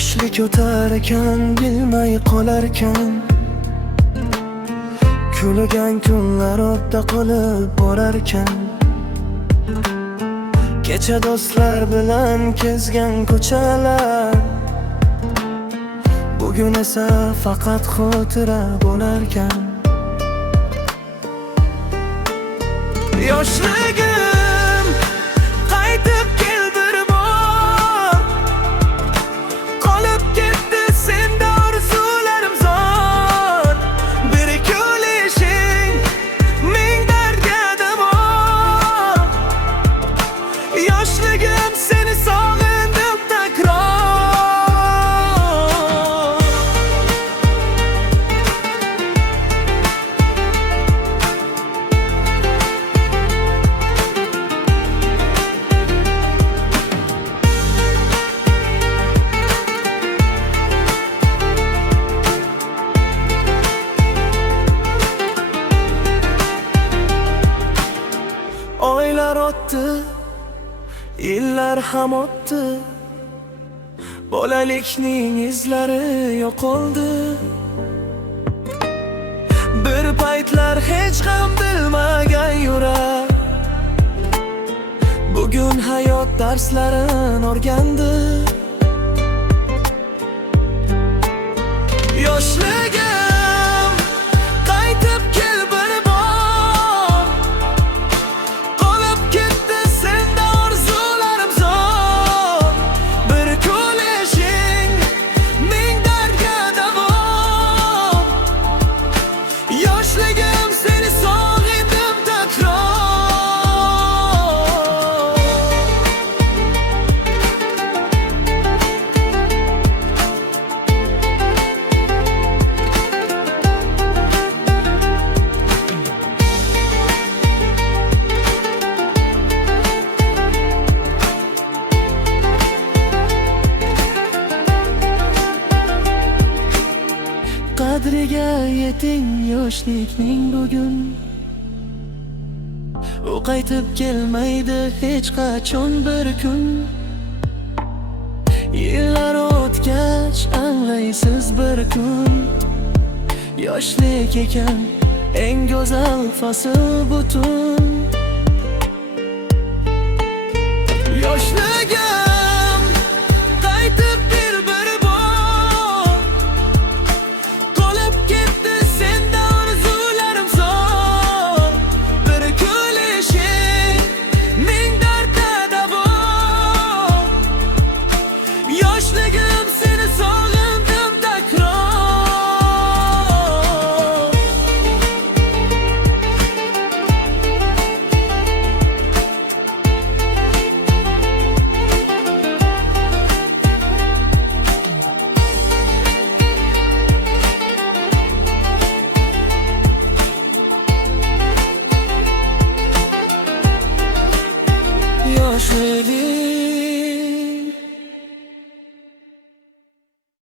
Yoshlik o'tar ekan, bilmay qolarkan. Kulgan kunlar o'tda qolib borarkan. Kecha do'stlar bilan kezgan ko'chalar, bugun esa faqat xotira bo'larkan. Yoshligim qaytib kel bir bor, qolib ketdi senda orzularim zor. Bir kulishing ming dardga davo. Yoshligim seni sog'indim takror. Oylar o'tdi, yillar ham o'tdi, bolalikning izlari yo'qoldi. Bir paytlar hech ham bilmagan yurak, bugun hayot darslarini o'rgandi. Yoshligim qaytib kel bir bor, qolib ketdi senda orzularim zor. Bir kulishing ming dardga davo. Yoshligim seni sog'indim takror. Qadriga yeting yoshlikning bugun, u qaytib kelmaydi hech qachon bir kun. Yillar o'tgach anglaysiz bir kun, yoshlik ekan eng go'zal fasl butun.